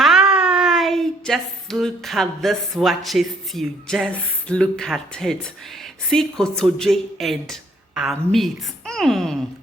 Hi, just look at this waakye stew. Just look at it. See kotoje and our meat.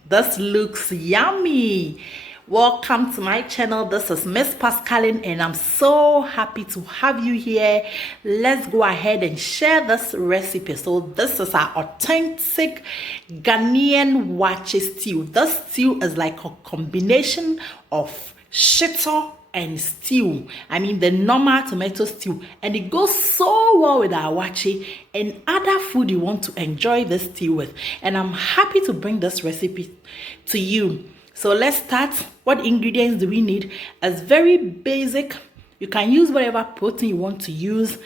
This looks yummy. Welcome to my channel. This is Miss Pascaline and I'm so happy to have you here. Let's go ahead and share this recipe. So this is our authentic Ghanaian waakye stew. This stew is like a combination of shito and stew. I mean the normal tomato stew, and it goes so well with our waakye and other food you want to enjoy this stew with. And I'm happy to bring this recipe to you. So let's start. What ingredients do we need? It's very basic. You can use whatever protein you want to use.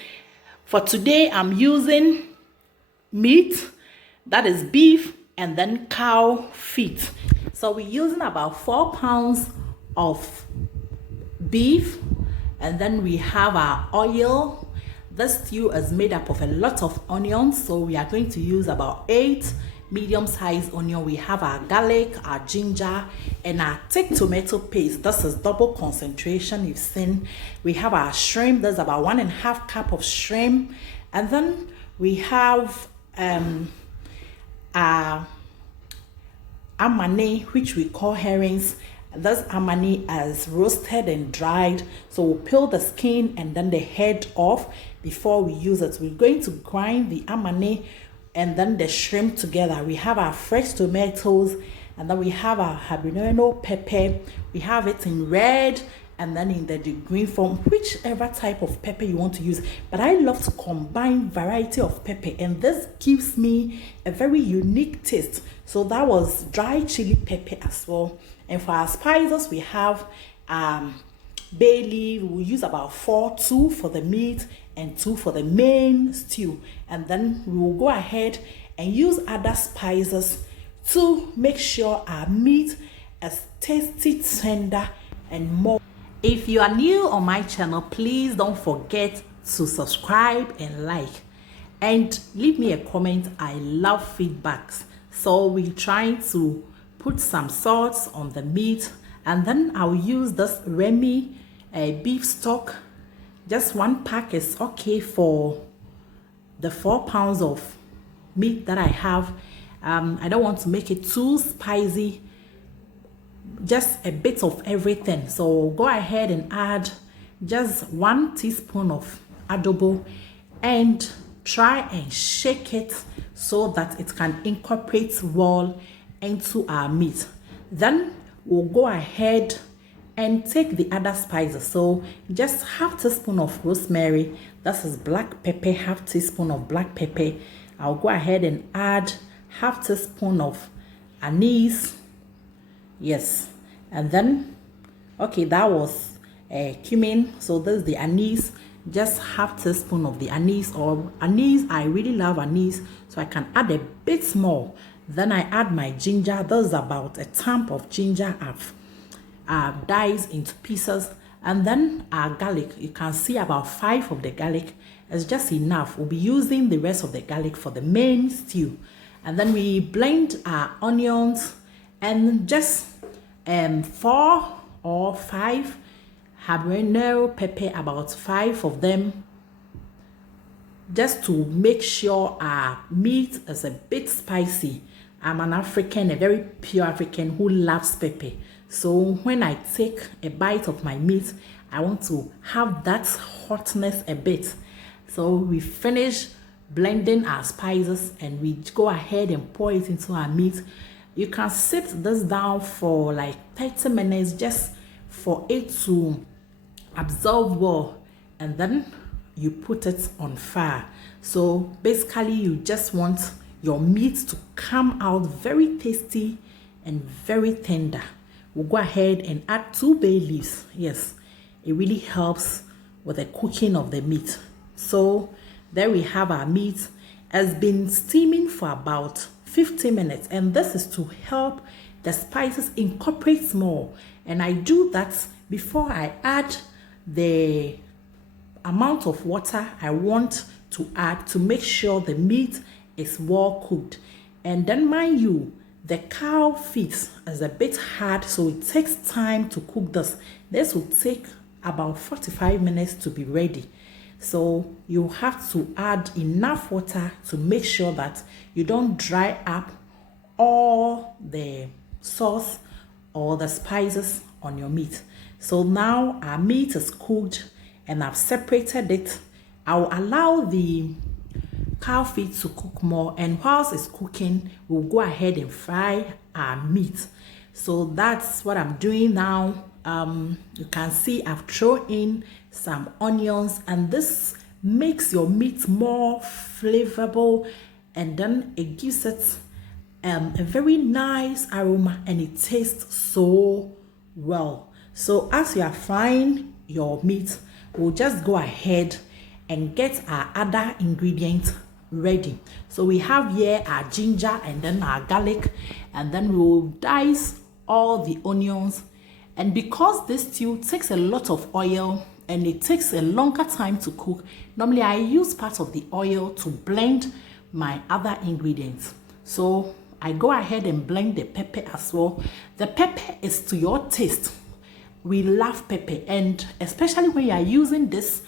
For today, I'm using meat, that is beef, and then cow feet. So we're using about 4 pounds of beef, and then we have our oil. This stew is made up of a lot of onions, so we are going to use about 8 medium-sized onion. We have our garlic, our ginger, and our thick tomato paste. This is double concentration, you've seen. We have our shrimp. There's about 1.5 cup of shrimp, and then we have our amane, which we call herrings. This amani is roasted and dried, so we'll peel the skin and then the head off before we use it. We're going to grind the amani and then the shrimp together. We have our fresh tomatoes, and then we have our habanero pepper. We have it in red and then in the green form, whichever type of pepper you want to use. But I love to combine variety of pepper, and this gives me a very unique taste. So that was dry chili pepper as well. And for our spices, we have bay leaf. We'll use about 2 for the meat and 2 for the main stew. And then we will go ahead and use other spices to make sure our meat is tasty, tender, and more. If you are new on my channel, please don't forget to subscribe and like. And leave me a comment. I love feedbacks. So we're trying to put some salt on the meat, and then I'll use this Remy beef stock. Just 1 pack is okay for the 4 pounds of meat that I have. I don't want to make it too spicy, just a bit of everything. So go ahead and add just 1 teaspoon of Adobe and try and shake it so that it can incorporate well into our meat. Then we'll go ahead and take the other spices. So just 1/2 teaspoon of rosemary. This is black pepper, 1/2 teaspoon of black pepper. I'll go ahead and add 1/2 teaspoon of anise. Yes, and then okay, that was cumin. So this is the anise. Just 1/2 teaspoon of the anise, or anise. I really love anise, so I can add a bit more. Then I add my ginger. There's about a thumb of ginger I've diced into pieces. And then our garlic. You can see about 5 of the garlic is just enough. We'll be using the rest of the garlic for the main stew. And then we blend our onions and just 4 or 5 habanero pepper, about 5 of them, just to make sure our meat is a bit spicy. I'm an African, a very pure African who loves pepper. So when I take a bite of my meat, I want to have that hotness a bit. So we finish blending our spices and we go ahead and pour it into our meat. You can sit this down for like 30 minutes just for it to absorb well, and then you put it on fire. So basically you just want your meat to come out very tasty and very tender. We'll go ahead and add 2 bay leaves. Yes, it really helps with the cooking of the meat. So there we have our meat. It's been steaming for about 50 minutes, and this is to help the spices incorporate more. And I do that before I add the amount of water I want to add to make sure the meat is well cooked. And then mind you, the cow feet is a bit hard, so it takes time to cook this. This will take about 45 minutes to be ready. So you have to add enough water to make sure that you don't dry up all the sauce or the spices on your meat. So now our meat is cooked and I've separated it. I'll allow the cow feet to cook more, and whilst it's cooking, we'll go ahead and fry our meat. So that's what I'm doing now. You can see I've thrown in some onions, and this makes your meat more flavorful, and then it gives it a very nice aroma, and it tastes so well. So as you are frying your meat, we'll just go ahead and get our other ingredients ready. So we have here our ginger and then our garlic, and then we'll dice all the onions. And because this stew takes a lot of oil and it takes a longer time to cook, normally I use part of the oil to blend my other ingredients. So I go ahead and blend the pepper as well. The pepper is to your taste. We love pepper, and especially when you are using this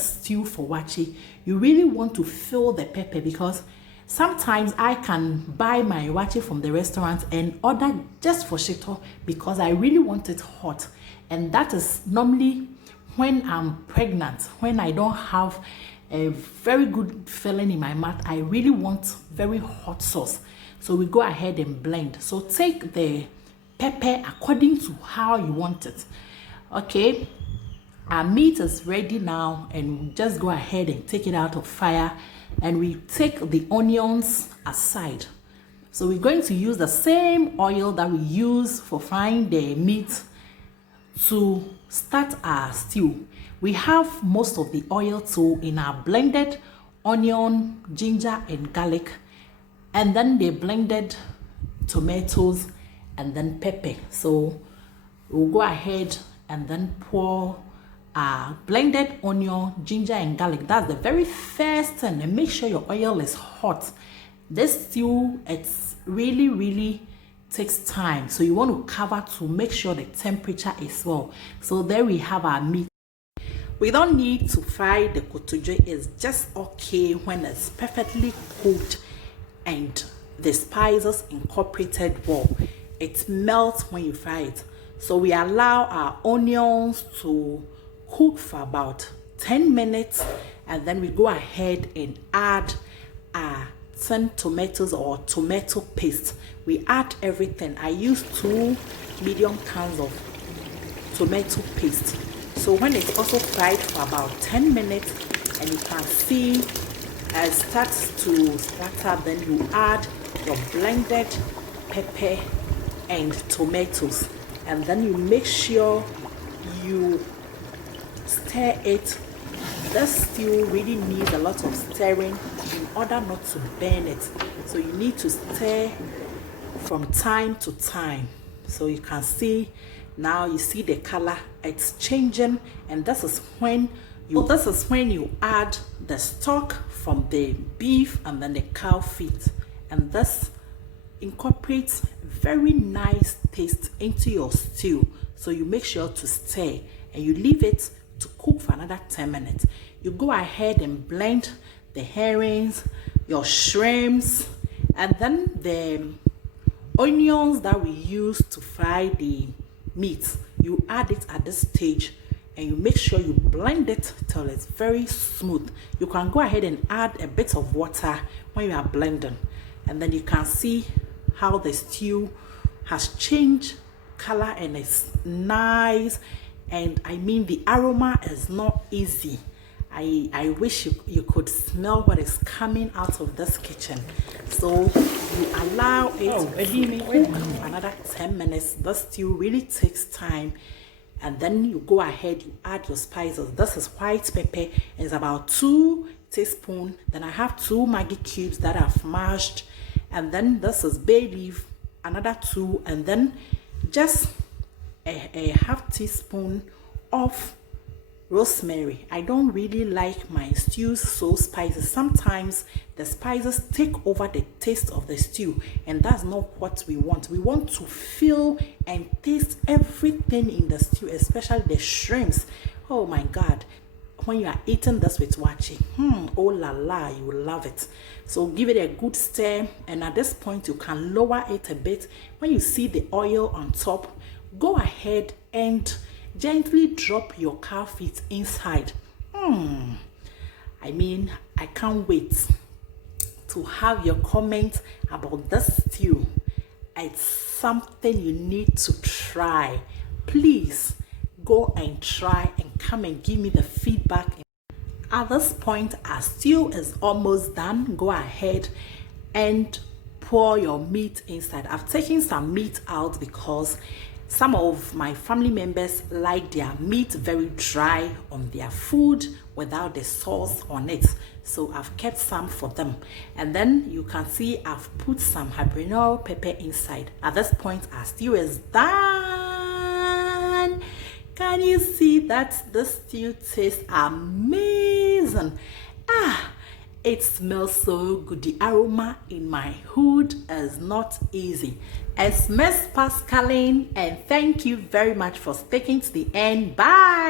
stew for waakye, you really want to feel the pepper, because sometimes I can buy my waakye from the restaurant and order just for shito because I really want it hot. And that is normally when I'm pregnant, when I don't have a very good feeling in my mouth. I really want very hot sauce. So we go ahead and blend. So take the pepper according to how you want it. Okay, our meat is ready now, and we just go ahead and take it out of fire, and we take the onions aside. So we're going to use the same oil that we use for frying the meat to start our stew. We have most of the oil too in our blended onion, ginger and garlic, and then the blended tomatoes and then pepper. So we'll go ahead and then pour blended onion, ginger and garlic. That's the very first thing, and make sure your oil is hot. This stew, it's really takes time, so you want to cover to make sure the temperature is well. So there we have our meat. We don't need to fry the kotodwe. It's just okay when it's perfectly cooked and the spices incorporated well. It melts when you fry it. So we allow our onions to cook for about 10 minutes, and then we go ahead and add our 10 tomatoes or tomato paste. We add everything. I use 2 medium cans of tomato paste. So when it's also fried for about 10 minutes and you can see it starts to splatter, then you add your blended pepper and tomatoes, and then you make sure you stir it. This stew really needs a lot of stirring in order not to burn it. So you need to stir from time to time. So you can see now, you see the color, it's changing, and this is when you add the stock from the beef and then the cow feet, and this incorporates very nice taste into your stew. So you make sure to stir and you leave it to cook for another 10 minutes. You go ahead and blend the herrings, your shrimps, and then the onions that we use to fry the meat. You add it at this stage and you make sure you blend it till it's very smooth. You can go ahead and add a bit of water when you are blending, and then you can see how the stew has changed color and it's nice. And I mean, the aroma is not easy. I wish you could smell what is coming out of this kitchen. So you allow it to cook for another 10 minutes. The stew really takes time, and then you go ahead, you add your spices. This is white pepper, it's about 2 teaspoons. Then I have 2 Maggi cubes that I've mashed, and then this is bay leaf, another 2, and then just a half teaspoon of rosemary. I don't really like my stews so spicy. Sometimes the spices take over the taste of the stew, and that's not what we want. We want to feel and taste everything in the stew, especially the shrimps. Oh my God. When you are eating this with waakye, oh la la, you will love it. So give it a good stir, and at this point you can lower it a bit. When you see the oil on top, go ahead and gently drop your cow feet inside. I mean, I can't wait to have your comment about this stew. It's something you need to try. Please go and try and come and give me the feedback. At this point, our stew is almost done. Go ahead and pour your meat inside. I've taken some meat out because some of my family members like their meat very dry on their food without the sauce on it. So I've kept some for them. And then you can see I've put some habanero pepper inside. At this point, our stew is done. Can you see that this stew tastes amazing? It smells so good. The aroma in my hood is not easy. It's Miss Pascaline, and thank you very much for sticking to the end. Bye.